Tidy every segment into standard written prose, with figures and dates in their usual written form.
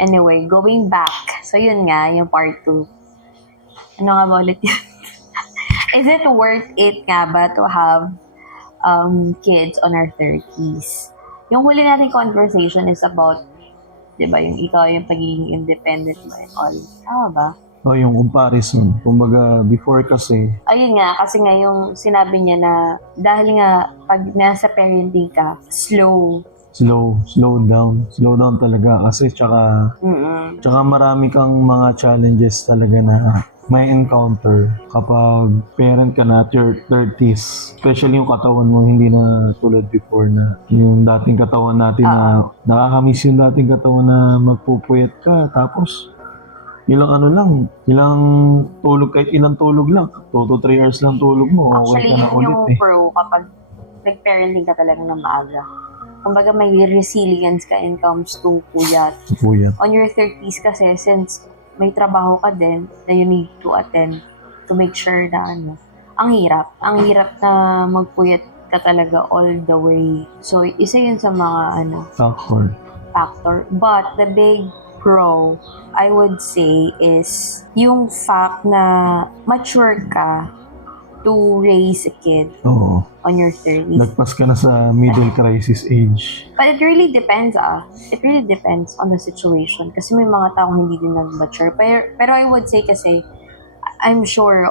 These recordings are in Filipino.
Anyway, going back. So, yun nga, yung part 2. Ano nga ba ulit yun? Is it worth it nga ba to have kids on our 30s? Yung huli nating conversation is about, di ba, yung ikaw, yung pagiging independent mo and all. Tama ba? O yung comparison. Kumbaga, before kasi, Ayun nga, kasi nga yung sinabi niya na dahil nga pag nasa parenting ka, slow. slow down talaga kasi tsaka marami kang mga challenges talaga na may encounter kapag parent ka na at your 30s. Especially yung katawan mo, hindi na tulad before na yung dating katawan natin na nakakamiss yung dating katawan na magpupuyat ka. Tapos, ilang tulog, kahit ilang tulog lang, 2 to 3 hours lang tulog mo, Actually, okay ka na yun ulit yung pro kapag nag-parenting ka talaga ng maaga. Kumbaga, may resilience ka in comes to puyat. On your 30s kasi, since may trabaho ka din na you need to attend to make sure na ang hirap na magpuyat ka talaga all the way. So, isa yun sa mga factor. But the big pro, I would say, is yung fact na mature ka to raise a kid on your 30s. Nagpas ka na sa middle crisis age. But it really depends It really depends on the situation. Kasi may mga taong hindi din nag-mature. Pero I would say kasi, I'm sure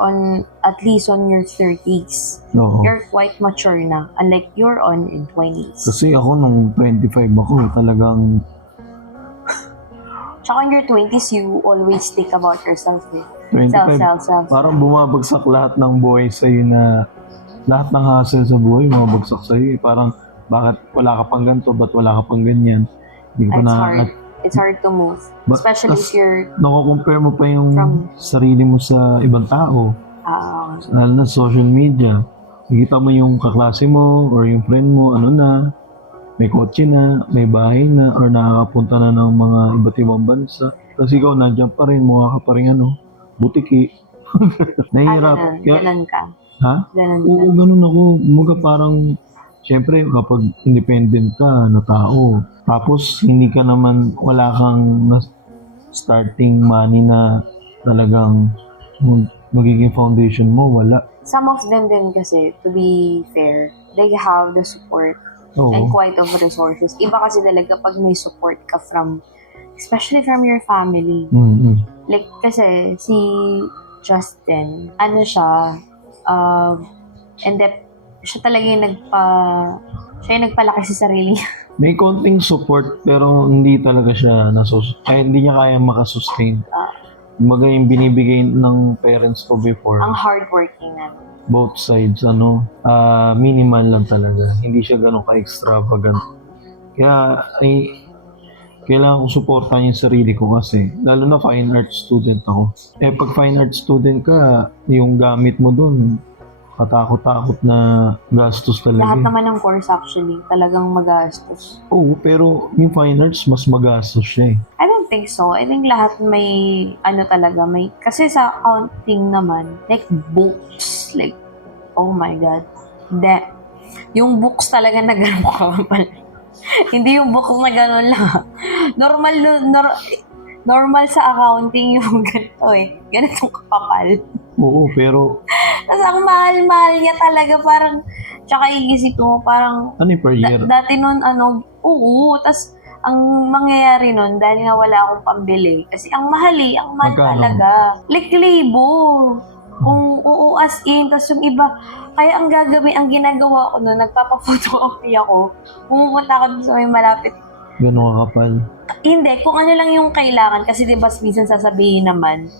at least on your 30s, you're quite mature na. Unlike you're on in 20s. Kasi ako nung 25 ako, talagang... Tsaka on your 20s, you always think about yourself. 25, self. parang bumabagsak lahat ng buhay sa'yo na lahat ng hassle sa buhay, bumabagsak sa'yo. Parang, bakit wala ka pang ganito? Ba't wala ka pang ganyan? It's hard to move. Especially if you're... Nako-compare mo pa yung sarili mo sa ibang tao. Lalo na social media. Nakita mo yung kaklase mo or yung friend mo, may kotse na, may bahay na, or nakakapunta na ng mga iba't ibang bansa. Tapos ikaw, nandiyan pa rin, mukha ka pa rin butiki. Nahihirap. Ganun ka. Ha? Oo, ganun ako. Mga parang, syempre, kapag independent ka na tao, tapos hindi ka naman, wala kang starting money na talagang magiging foundation mo, wala. Some of them din kasi, to be fair, they have the support and quite of resources. Iba kasi talaga pag may support ka especially from your family. Like, kasi si Justin, siya, siya talaga yung nagpalaki sa sarili niya. May konting support pero hindi talaga siya hindi niya kaya makasustain. Kumbaga yung binibigay ng parents ko before. Ang hardworking na. Both sides, minimal lang talaga. Hindi siya ganun ka-extravagant. Kaya, kailangan kong supportahan yung sarili ko kasi, lalo na fine arts student ako. Pag fine arts student ka, yung gamit mo dun, katakot-takot na gastos talaga. Lahat naman ng course actually, talagang magastos. Oo, pero yung fine arts, mas magastos siya I don't think so. I think lahat may, kasi sa accounting naman, like books, like, oh my God. Yung books talaga na gano'n kapal. Hindi yung books na gano'n lang. Normal sa accounting yung ganito ganitong kapal. Oo, pero... Tapos ang mahal-mahal niya talaga, parang, tsaka iisip mo, parang... Ano per year? Dati nun, Tapos, ang mangyayari nun, dahil nga wala akong pambili, kasi ang mahal talaga. Like, libo. Kung as in, tapos yung iba, kaya ang ginagawa ko nun, nagpapa-photocopy ako, pumupunta ako dun sa may malapit. Gano'n kapal? Hindi, kung ano lang yung kailangan, kasi diba, minsan sasabihin naman,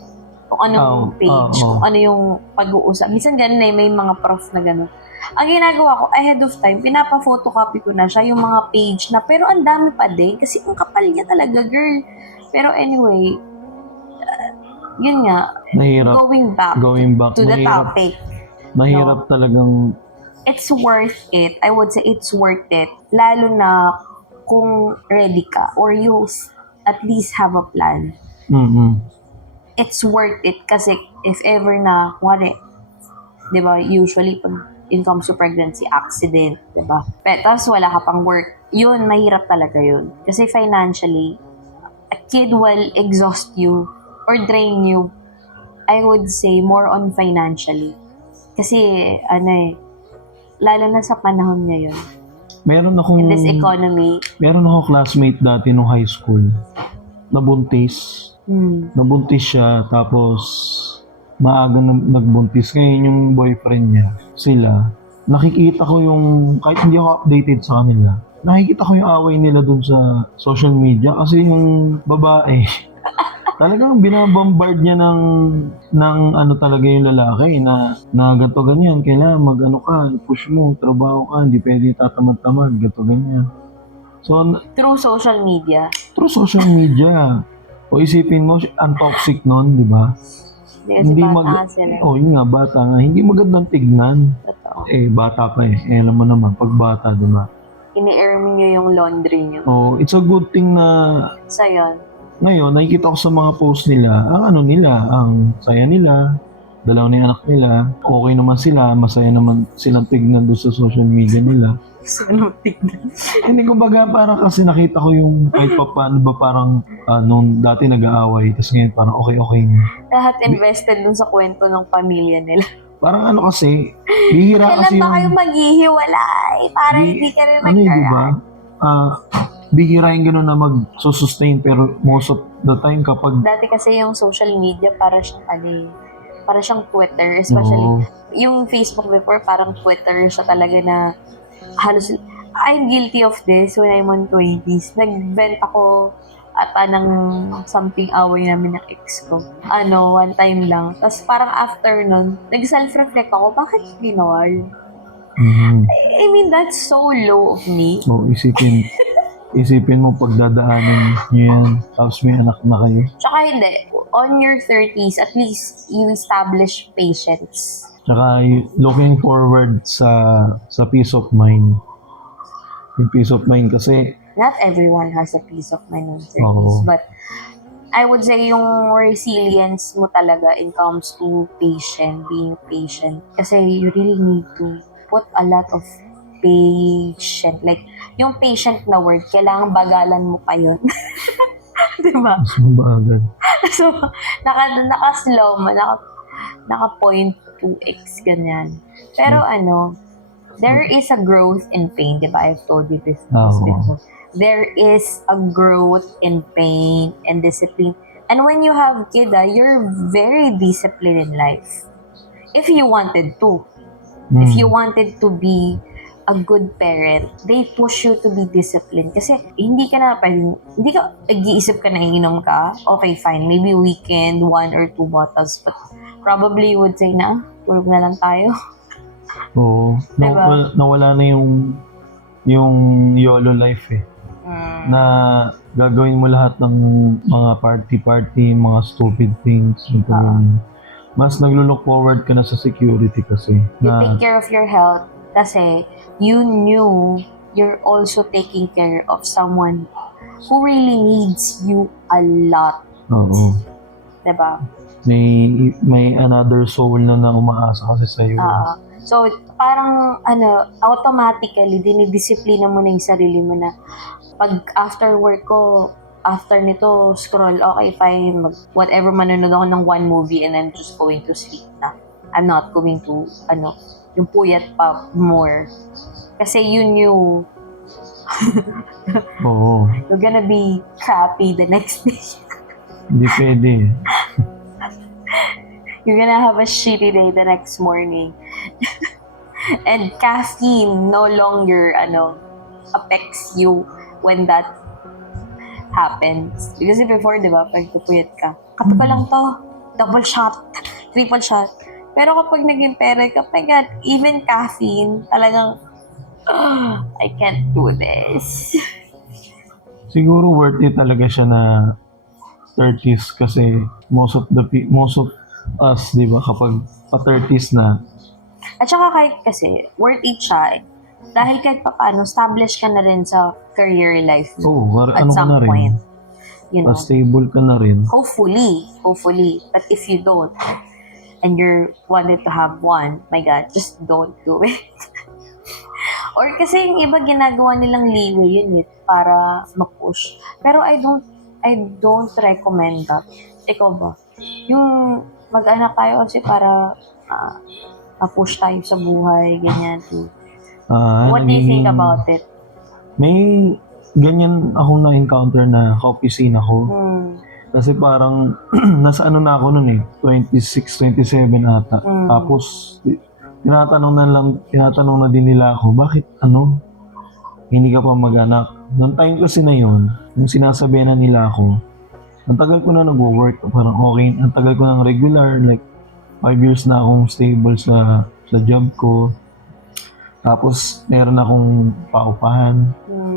kung anong page, kung ano yung pag-uusap. Minsan ganun may mga prof na ganun. Ang ginagawa ko, ahead of time, pinapa-photocopy ko na siya, yung mga page na, pero ang dami pa din, kasi ang kapal niya talaga, girl. Pero anyway, yun nga, going back to the topic. Mahirap talagang... It's worth it. I would say it's worth it. Lalo na kung ready ka, or you at least have a plan. It's worth it kasi if ever na, di ba, usually pag in comes to pregnancy, accident, di ba? Tapos wala ka pang work, yun, mahirap talaga yun. Kasi financially, a kid will exhaust you or drain you, I would say more on financially. Kasi, lalo na sa panahon ngayon, in this economy. Meron akong classmate dati nung high school. Nabuntis. Nabuntis siya, tapos maaga nagbuntis. Ngayon yung boyfriend niya, sila, nakikita ko yung, kahit hindi ako updated sa kanila, nakikita ko yung away nila dun sa social media kasi yung babae, talagang binabombard niya ng ano talaga yung lalaki na ganito ganyan, kailangan mag-ano ka, push mo, trabaho ka, hindi pwede tatamad-tamad, ganito ganyan. So, through social media. O isipin mo, ang toxic nun, di ba? Hindi bata sila. Yun nga, bata nga. Hindi magandang tignan. Totoo. Bata pa eh. Alam mo naman, pag bata, di ba? Ini-air nyo yung laundry nyo. It's a good thing na... So, yun. Ngayon, nakikita ko sa mga post nila, ang saya nila, dalawa na yung anak nila, okay naman sila, masaya naman silang tignan doon sa social media nila. Sino tignan? Hindi ko baga, parang kasi nakita ko yung kahit pa paano ba parang nung dati nag-aaway, tapos ngayon parang okay na. Lahat invested dun sa kwento ng pamilya nila. Parang ano kasi, bihira kasi kailan ba kayo maghihiwalay? Para hindi ka rin diba? Bihira yung gano'n na mag-sustain, pero most of the time kapag... Dati kasi yung social media para siyang Twitter, especially yung Facebook before, parang Twitter siya talaga na halos, I'm guilty of this when I'm on 20s. Nag-vent ako ata ng something away namin ng ex ko. One time lang. Tapos parang after nun, nag-self-reflect ako, bakit ginawa yun? I mean, that's so low of me. Isipin mo pagdadaanan nyo yan, tapos may anak na kayo. Tsaka hindi, on your 30s, at least you establish patience. Tsaka looking forward sa peace of mind. Yung peace of mind kasi... Not everyone has a peace of mind on 30s, but I would say yung resilience mo talaga in comes to being patient. Kasi you really need to put a lot of patient. Like, yung patient na word, kailangan bagalan mo pa yun. Diba? Mas mabagal. So, naka-slow mo, naka 0.2x ganyan. Pero there is a growth in pain, diba? I've told you this before. There is a growth in pain and discipline. And when you have kids, you're very disciplined in life. If you wanted to. If you wanted to be a good parent, they push you to be disciplined. Kasi hindi ka nag-iisip ka na iinom ka, okay, fine, maybe weekend, 1 or 2 bottles, but probably you would say na, tulog na lang tayo. Oo. Diba? Nawala na yung YOLO life eh. Na gagawin mo lahat ng mga party, mga stupid things. Mas naglo-look forward ka na sa security kasi. You take care of your health kasi you knew you're also taking care of someone who really needs you a lot. Oo. Diba? May another soul na umaasa kasi sa'yo. So, parang, automatically, dinidisiplina mo na yung sarili mo na pag after work ko, after nito, scroll, okay, fine, whatever, manonood ako ng one movie and I'm just going to sleep na. I'm not going to, yung puyat pa more. Kasi you knew you're gonna be crappy the next day. Hindi pwede. You're gonna have a shitty day the next morning. And caffeine no longer, affects you when that happens. Because before, di ba, pag pupuyat ka, kape ko lang to, double shot, triple shot. Pero kapag naging parent ka, my God, even caffeine, talagang, I can't do this. Siguro worth it talaga siya na 30s kasi most of us, di ba, kapag pa-30s na. At saka kahit kasi, worth it siya. Dahil kahit pa paano, establish ka na rin sa career life mo. At some point. Stable ka na rin. Hopefully. But if you don't, and you wanted to have one, my God, just don't do it. Or kasi yung iba ginagawa nilang leeway yun para ma-push. Pero I don't I don't recommend that. Ikaw ba? Yung mag-anak tayo kasi para ma-push tayo sa buhay, ganyan. What do you think about it? May ganyan akong na-encounter na ka-opisina ko. Kasi parang, nasa ano na ako nun 26, 27 ata. Tapos, tinatanong na din nila ako, bakit hindi ka pa mag-anak? Noong time kasi na yun, yung sinasabihan na nila ako, ang tagal ko na nag-work, parang okay, ang tagal ko ng regular, like 5 years na akong stable sa job ko. Tapos, meron akong paupahan.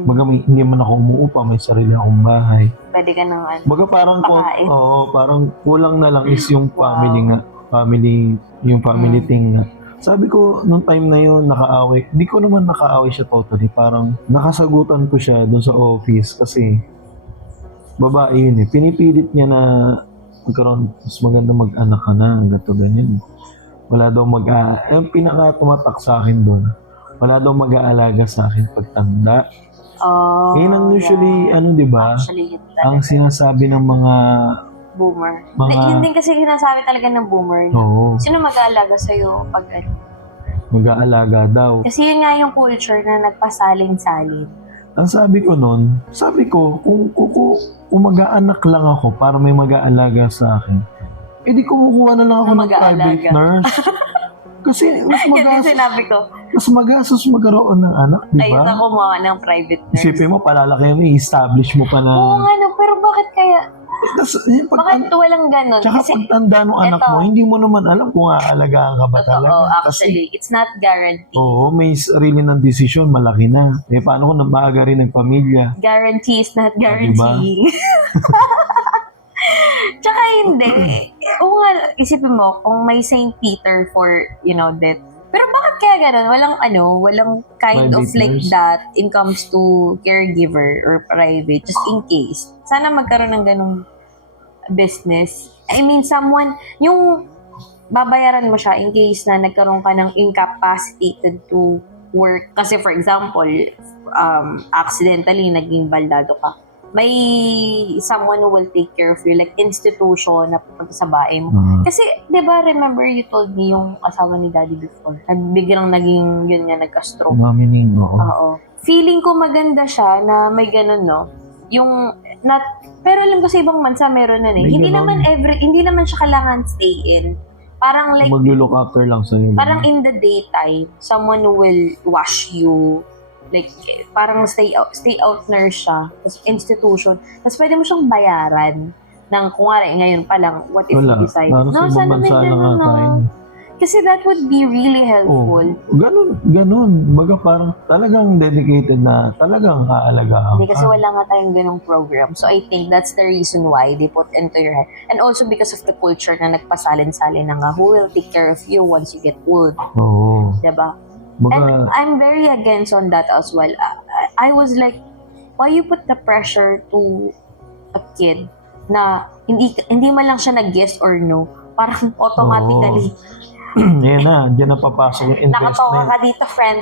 Baga, hindi man ako umuupa, may sarili akong bahay. Pwede ka nang Baga parang, pakain. parang kulang na lang is yung family nga. Yung family thing nga. Sabi ko, nung time na yun, nakaaway. Hindi ko naman nakaaway siya totally. Parang nakasagutan ko siya doon sa office kasi babae yun eh. Pinipilit niya na magkaroon, mas maganda mag-anak ka na, gato ganyan. Wala daw yung pinaka tumatak sa akin doon, wala daw mag-aalaga sa akin pagtanda. Yun ang usually, di ba? Ang sinasabi ng mga boomer. Yun din kasi sinasabi talaga ng boomer. Oo. Sino mag-aalaga sa'yo pag mag-aalaga daw. Kasi yun nga yung culture na nagpasalin-salin. Ang sabi ko nun, kung mag-aanak lang ako para may mag-aalaga sa akin, di kumukuha na lang ako ng private nurse. Kasi mas magastos magkaroon ng anak, di ba? Ayun na kumuha ng private nurse. Isipin mo, palalaki mo, i-establish mo pa na... Oo nga, pero bakit kaya... Bakit walang ganun? Tsaka pagtanda ng anak mo, hindi mo naman alam kung aalagaan ka ba talaga. Oo, actually, it's not guaranteed. Oo, may sarili ng desisyon, malaki na. Paano kung maaga rin ng pamilya? Guarantee is not guaranteeing. Tsaka hindi. Oo nga, isipin mo, kung may St. Peter for, death. Pero bakit kaya ganun? Walang kind of like that in comes to caregiver or private, just in case. Sana magkaroon ng ganung business. I mean, yung babayaran mo siya in case na nagkaroon ka ng incapacitated to work. Kasi for example, accidentally naging baldado ka. May someone who will take care of you, like institution na pupunta sa bahay mo. Kasi, di ba, remember you told me yung asawa ni Daddy before, biglang naging, yun nga, nagka-stroke. Mamining, Oo. Feeling ko maganda siya na may ganun, no? Pero alam ko sa ibang bansa meron na Hindi naman siya kailangan stay in. Parang like, mag-look after lang sa nila. Parang in the daytime, someone will wash you. Like, parang stay out nurse siya. Tapos institution. Tapos pwede mo siyang bayaran ng, kung ngayon pa lang, what if you decide? Sana may ganun, no? Kasi that would be really helpful. Ganun. Baga parang talagang dedicated na talagang aalagaan. Hindi kasi wala nga tayong ganung program. So I think that's the reason why they put into your head. And also because of the culture na nagpasalin-salin na nga, who will take care of you once you get old? Oo. Diba? And I'm very against on that as well. I was like, why you put the pressure to a kid na hindi man lang siya nag-yes or no? Parang automatically. Yan na, dyan na papasok yung investment. Nakatawa ka dito, friend.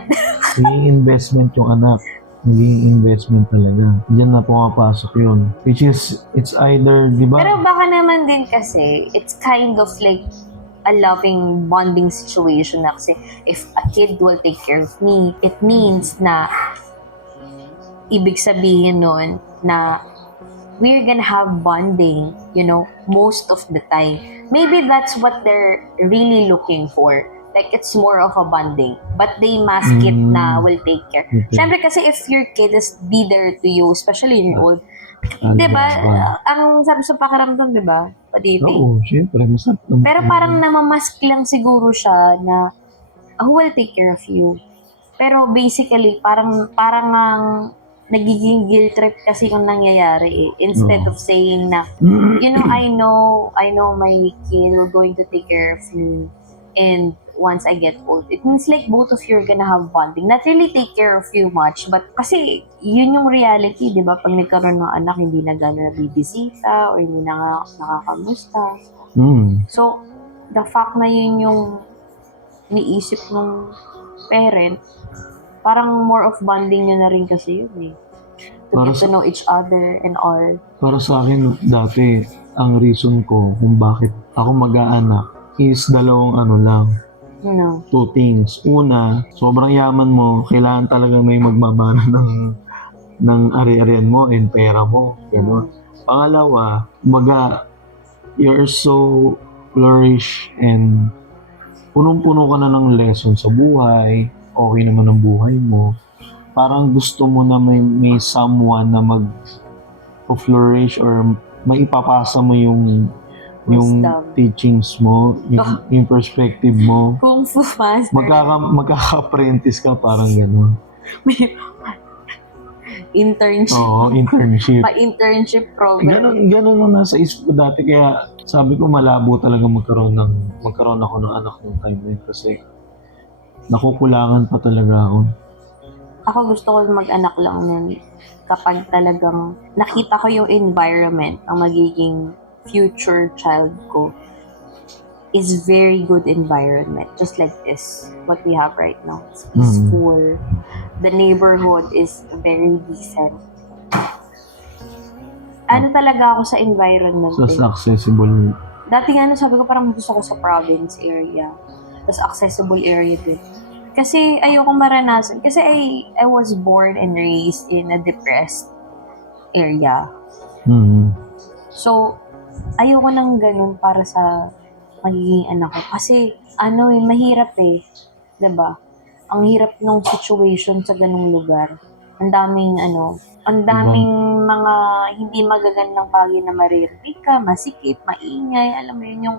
Naging investment yung anak. Naging investment talaga. Diyan na pumapasok yun. Which is, it's either, di ba? Pero baka naman din kasi, it's kind of like a loving bonding situation na kasi if a kid will take care of me, it means na ibig sabihin nun na we're gonna have bonding, most of the time. Maybe that's what they're really looking for. Like, it's more of a bonding. But they mask it na will take care. Siyempre kasi if your kid is be there to you, especially in your old, diba, ang sabi sa pakiramdam, diba? What do you think? Oo, siyempre. Pero parang namamask lang siguro siya na who will take care of you. Pero basically, parang ang nagiging guilt trip kasi yung nangyayari Instead of saying na, I know my kid will going to take care of me. And once I get old, it means like both of you are gonna have bonding. Not really take care of you much, but kasi yun yung reality, di ba? Pag nagkaroon ng anak, hindi na gano'n nabibisita or hindi na nakakamusta. So, the fact na yun yung niisip ng parent, parang more of bonding nyo na rin kasi yun to Para get to know each other and all. Para sa akin, dati, ang reason ko kung bakit ako mag-aanak is dalawang ano lang, No. two things. Una, sobrang yaman mo, kailangan talaga may magmamana ng ari-arian mo and pera mo. Ganun. Pangalawa, you're so flourish and punong-puno ka na ng lesson sa buhay, okay naman ang buhay mo. Parang gusto mo na may someone na mag-flourish or maipapasa mo yung Wisdom. teachings mo, yung perspective mo. Kung Fu Master. Magkaka-apprentice ka, parang gano'n. Internship. Oo, internship. Pa-internship program. Ganun ang nasa isip ko dati, kaya sabi ko malabo talaga magkaroon ako ng anak ng time na yun kasi nakukulangan pa talaga ako. Ako gusto ko mag-anak lang nun kapag talagang nakita ko yung environment ang magiging future child ko is very good environment, just like this, what we have right now. It's peaceful. The neighborhood is very decent. Ano talaga ako sa environment? So, accessible. Dati nga, sabi ko parang gusto ko sa province area. Tapos accessible area din. Kasi ayoko maranasan. Kasi I was born and raised in a depressed area. So, ayoko nang ganun para sa magiging anak ko. Kasi, mahirap eh. 'Di ba? Ang hirap ng situation sa ganung lugar. Ang daming mga hindi magagandang bagay na maririnig ka, masikip, maingay, alam mo yun yung...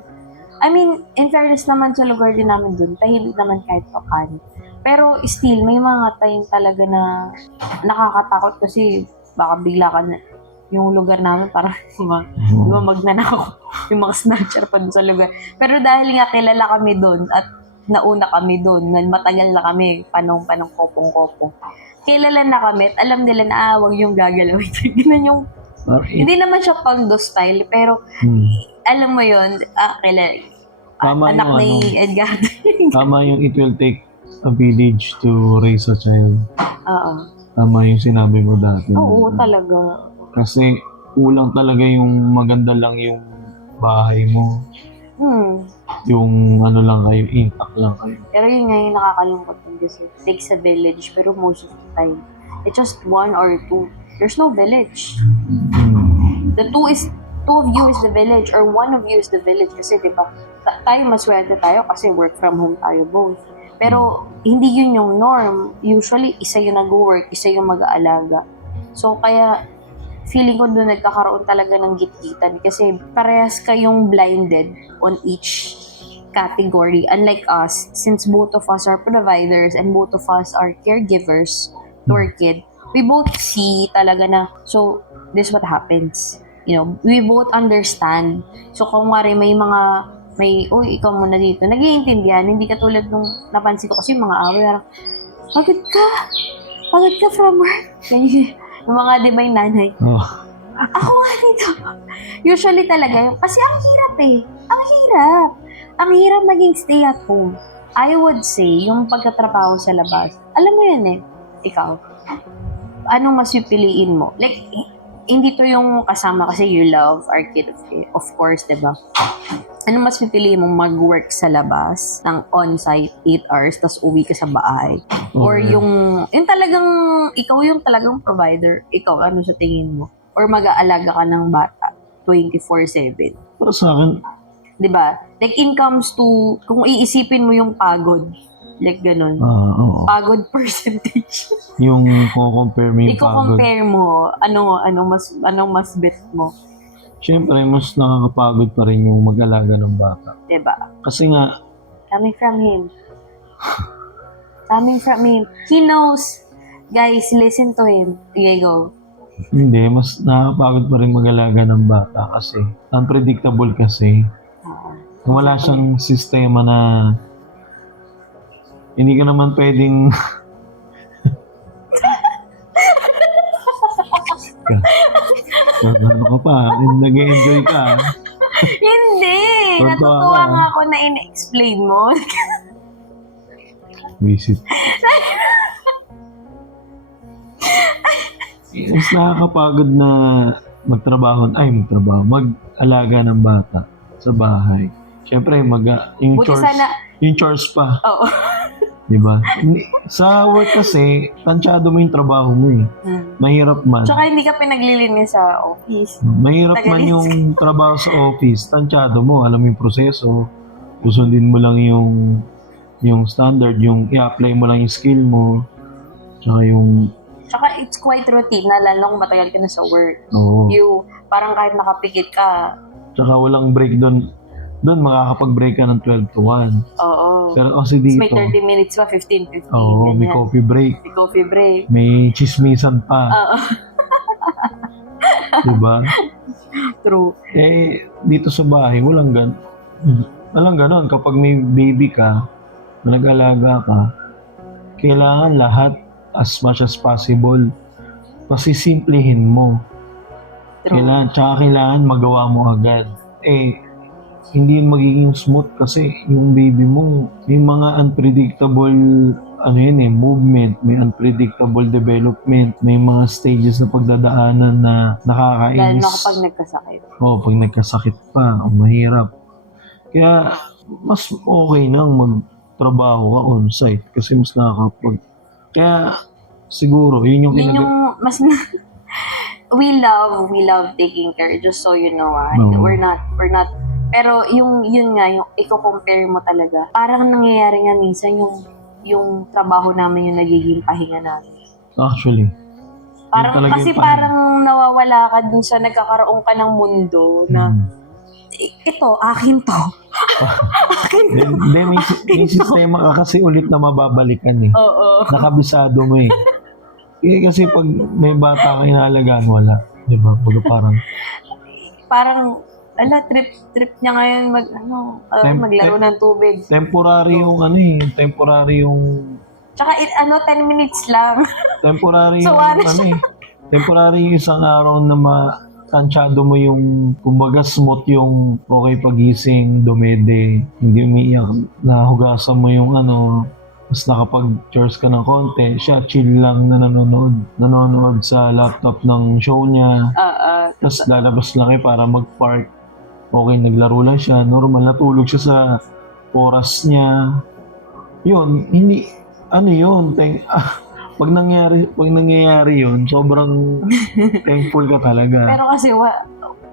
I mean, in fairness naman sa lugar din namin dun, tahimik naman kahit paano. Pero still, may mga time talaga na nakakatakot kasi baka bigla ka na, yung lugar namin parang di ba magnanakaw yung mga snatcher pa dun sa lugar. Pero dahil nga kilala kami dun at nauna kami dun, matagal na kami, panong kopong-kopong. Kilala na kami at alam nila na wag yung gagalawin. Ganun yung, hindi naman siya condo style, pero alam mo yun, anak ni Edgar. Tama yung it will take a village to raise a child. Oo. Tama yung sinabi mo dati. Oo, talaga. Kasi kulang talaga yung maganda lang yung bahay mo. Yung lang kayo, intact lang kayo. Pero yun nga yung nakakalungkot ng kasi it takes a village, pero most of the time, it's just one or two. There's no village. The two of you is the village or one of you is the village kasi di ba tayo maswerte tayo kasi work from home tayo both. Pero hindi yun yung norm. Usually, isa yung nag-work, isa yung mag-aalaga. So, kaya feeling ko doon nagkakaroon talaga ng gitgitan kasi parehas kayong blinded on each category. Unlike us, since both of us are providers and both of us are caregivers to our kid, we both see talaga na, so, this is what happens. We both understand. So, kung ikaw muna dito, nag-iintindihan, hindi katulad nung napansin ko kasi yung mga away, pagod ka from work. Yung mga di ba yung nanay, ako nga dito. Usually talaga, kasi ang hirap eh. Ang hirap maging stay at home. I would say, yung pagkatrabaho sa labas, alam mo yan eh, ikaw, anong mas pipiliin mo? Like, hindi to yung kasama kasi you love our kid, of course, diba? Ano mas pipiliin mong mag-work sa labas ng on-site 8 hours tapos uwi ka sa bahay? Or yung talagang, ikaw yung talagang provider, ikaw, ano sa tingin mo? Or mag-aalaga ka ng bata 24/7? Para sa akin, diba? Like, in comes to, kung iisipin mo yung pagod, like ganun. Pagod percentage. Yung compare mo yung pagod. I-compare mo, anong mas bet mo? Siyempre, mas nakakapagod pa rin yung mag-alaga ng bata. Diba? Kasi nga, coming from him. He knows. Guys, listen to him. Okay, go. Hindi, mas nakakapagod pa rin mag-alaga ng bata kasi unpredictable kasi. Wala siyang sistema na hindi ka naman pwedeng ano ka pa? Nag-enjoy ka? Hindi! Totoo Natutuwa ka. nga ako na in-explain mo. Visit. Mas nakakapagod na mag-alaga ng bata sa bahay. Siyempre, yung Buti chores, sana, yung chores pa, oo. di ba? Sa work kasi, tansyado mo yung trabaho mo eh. Mahirap man. Tsaka hindi ka pinaglilinis sa office. Mahirap man Tagalinis yung trabaho sa office, tansyado mo, alam mo yung proseso, susundin mo lang yung standard, yung i-apply mo lang yung skill mo, Tsaka it's quite routine na lalo kung matagal ka na sa work. Oo. Parang kahit nakapikit ka. Tsaka walang break doon. Doon makakapag-break ka ng 12 to 1. Oo. Pero kasi dito, May 30 minutes pa, 15. Oo, may coffee break. May coffee break. May chismisan pa. Oo. Diba? True. Dito sa bahay, walang ganon. Kapag may baby ka, nag-alaga ka, kailangan lahat as much as possible pasisimplihin mo. True. Kailangan magawa mo agad. Hindi yun magiging smooth kasi yung baby mo, may mga unpredictable movement, may unpredictable development, may mga stages na pagdadaanan na nakakainis. Lalo na kapag nagkasakit. Pag nagkasakit pa, mahirap. Kaya, mas okay nang magtrabaho ka on-site kasi mas kaya, siguro, yun yung mas we love taking care, just so you know. No. We're not, pero yun nga, yung i-compare mo talaga, parang nangyayari nga minsan yung trabaho namin yung nagiging pahinga namin. Actually. Parang, kasi parang nawawala ka dun sa nagkakaroon ka ng mundo na ito, akin to. May sistema ka kasi ulit na mababalikan eh. Oo. Nakabisado mo eh. Kasi pag may bata ka inalagaan, wala. Diba? Parang, trip niya ngayon maglaro ng tubig. Temporary yung Tsaka 10 minutes lang. Temporary So, temporary yung isang araw na tansyado mo yung, kumbaga smooth yung okay pagising, dumede, hindi umiiyak, nahugasan mo yung mas nakapag-chores ka ng konti, siya chill lang na nanonood sa laptop ng show niya, tapos lalabas lang kayo para mag-park, okay, naglaro lang siya, normal, natulog siya sa oras niya, yun, hindi, pag nangyayari yun, sobrang thankful ka talaga. Pero kasi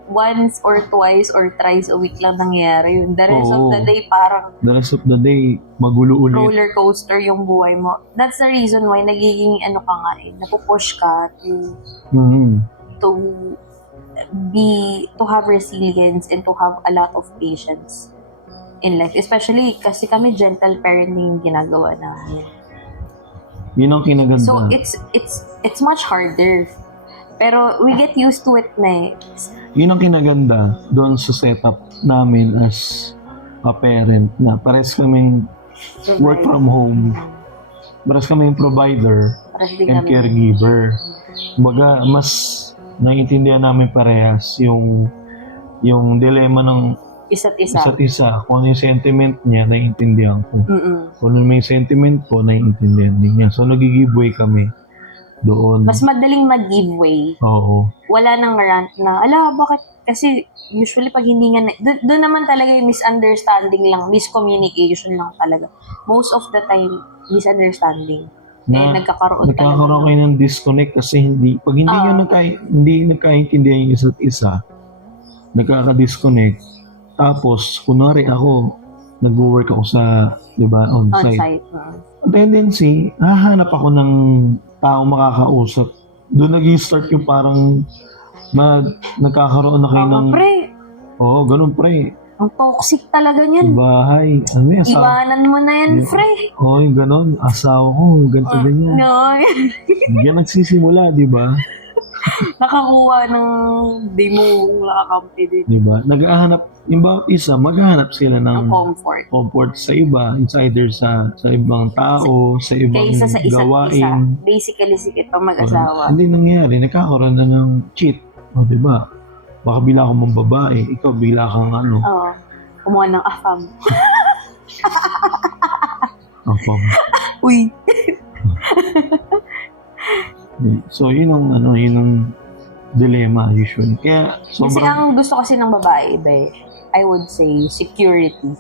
once or twice or thrice a week lang nangyayari yun. The rest of the day, parang the rest of the day, magulo ulit. Roller coaster yung buhay mo. That's the reason why nagiging napupush ka to have resilience and to have a lot of patience in life. Especially kasi kami gentle parenting yung ginagawa namin. Yun ang kinaganda. So it's much harder. Pero we get used to it na eh. Yun ang kinaganda doon sa setup namin as a parent na pares kaming work from home. Pares kaming provider and caregiver. Kumbaga, mas naiintindihan namin parehas yung dilemma ng isa't isa. Kung ano yung sentiment niya, naiintindihan ko. Kung ano may sentiment ko, naiintindihan din niya. So, nag-giveaway kami doon. Mas madaling mag-giveaway. Oo. Wala nang rant na, bakit? Kasi usually pag hindi nga, doon naman talaga yung misunderstanding lang, miscommunication lang talaga. Most of the time, misunderstanding. Nagkakaroon kayo ng disconnect kasi pag hindi nagkaintindihan yung isa't isa, nagkaka-disconnect. Tapos, kunwari ako, nag-work ako sa, on-site. Tendency, hahanap ako ng taong makakausap. Doon nag-start yung parang nagkakaroon na kayo ng... pre. Oo, ganun pre. Ang toxic talaga niyan. Bahay. Iwanan mo na yan, pre. Oo, yung ganun. Asawa ko, ganito ganyan. No. Yan nagsisimula, di ba? Nakakuha ng demo nakakampi din. Di ba? Yung bawat isa, maghahanap sila ng comfort sa iba. It's either sa ibang tao, sa ibang kaysa sa isa't gawain. Isa. Basically, sikit pang mag-asawa. Hindi nangyayari. Nagkakaroon na ng cheat. O, di ba? Baka bila akong babae, ikaw bila kang Oo. Kumuha ng afam. Afam. Uy. So, yun yung dilemma usually. Kaya, Kasi sobrang, ang gusto kasi ng babae, iba eh. I would say, security.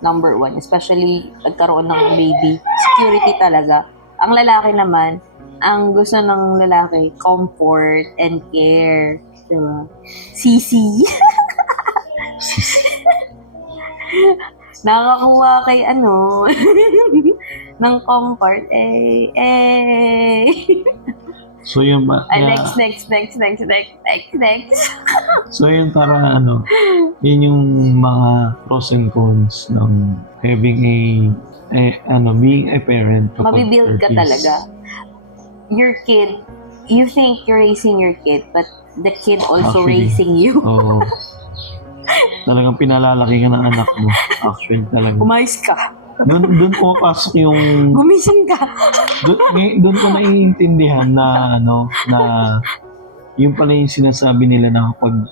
Number one. Especially, nagkaroon ng baby. Security talaga. Ang lalaki naman, ang gusto ng lalaki, comfort and care. Diba? Sisi. Nakakuha kay ng comfort. so yun ba? Next. So yun parang yun yung mga pros and cons ng having being a parent. Mabibuild ka talaga. Your kid, you think you're raising your kid, but the kid also Actually, raising you. Oo. Talagang pinalalaki ka ng anak mo. Actually, talaga. Umayos ka. Doon pumapasok yung... Gumising ka. Doon ko naiintindihan na yung pala yung sinasabi nila na kapag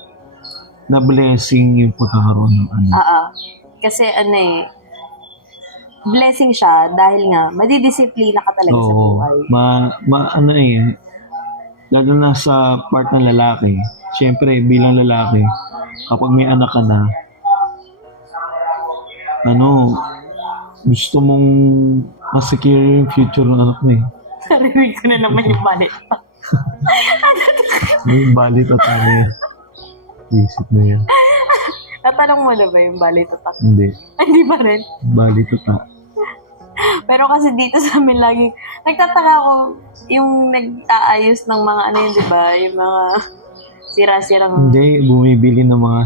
na blessing yung pagkakaroon ng anak. Kasi blessing siya dahil nga madidisiplina ka talaga sa buhay. Lalo na sa part ng lalaki. Siyempre, bilang lalaki, kapag may anak ka na, gusto mong masecure yung future ng anak mo eh. Narinig ko na naman yung balit. Yung balit at yan. Isip na yan. Natanong mo na ba yung balit at Hindi. Hindi ba rin? Balit at Pero kasi dito sa amin lagi, nagtataka ako yung nag-aayos ng mga di ba? Yung mga sira-sirang... Hindi, bumibili ng mga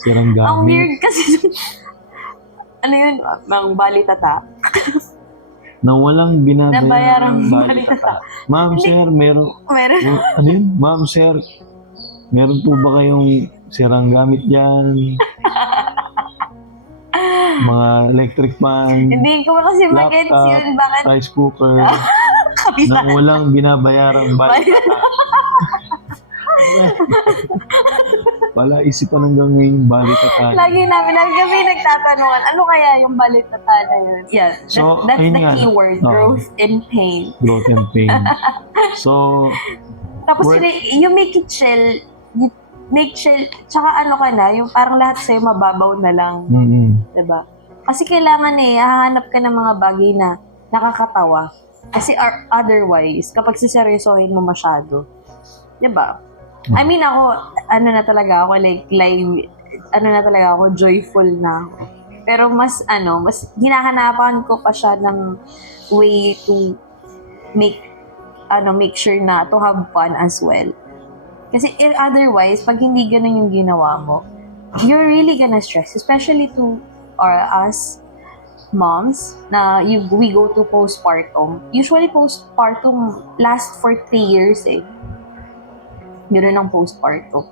sirang gamit. Ang weird kasi mga balitata. Na walang binabayarang Nabayarang balitata. Ma'am, sir, meron. Ma'am, sir, meron po ba kayong sirang gamit dyan? Mga electric fan, Hindi ko kasi mag-gets yun. Bakit? rice cooker, na walang binabayarang balitata. Wala isipan hanggang ngayon balitata. Lagi namin kami nagtatanungan, ano kaya yung balitata na yun? Yeah, So, that's ayun the nga. keyword, growth and pain. Growth and pain. So, Tapos you make it chill, tsaka yung parang lahat sa'yo mababaw na lang. Diba? Kasi kailangan hahanap ka ng mga bagay na nakakatawa. Kasi otherwise, kapag siseryosohin mo masyado, diba? I mean ako, joyful na ako. Pero mas hinahanapan ko pa siya ng way to make sure na to have fun as well. Kasi otherwise, pag hindi ganun yung ginawa mo, you're really gonna stress, especially to us moms na we go to postpartum. Usually postpartum lasts for 3 years eh. Gano'n ang postpartum.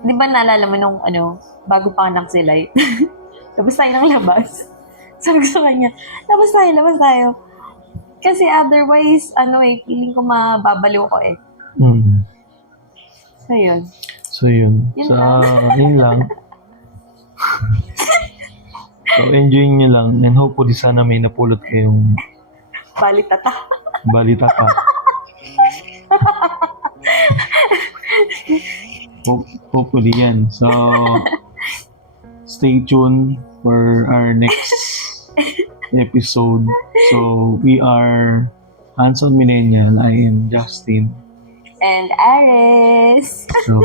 Di ba naalala mo nung bago pa anak sila labas tayo ng labas. Sabi ko sa kanya, labas tayo. Kasi otherwise, feeling ko mababaliw ko eh. So, yun. Yun lang. So, enjoy nyo lang. And hopefully, sana may napulot kayong balitata. Hopefully yan. So, stay tuned for our next episode. So, we are Handsome Millennial. I am Justin. And Ares. So,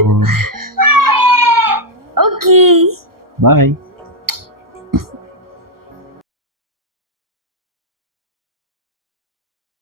okay. bye.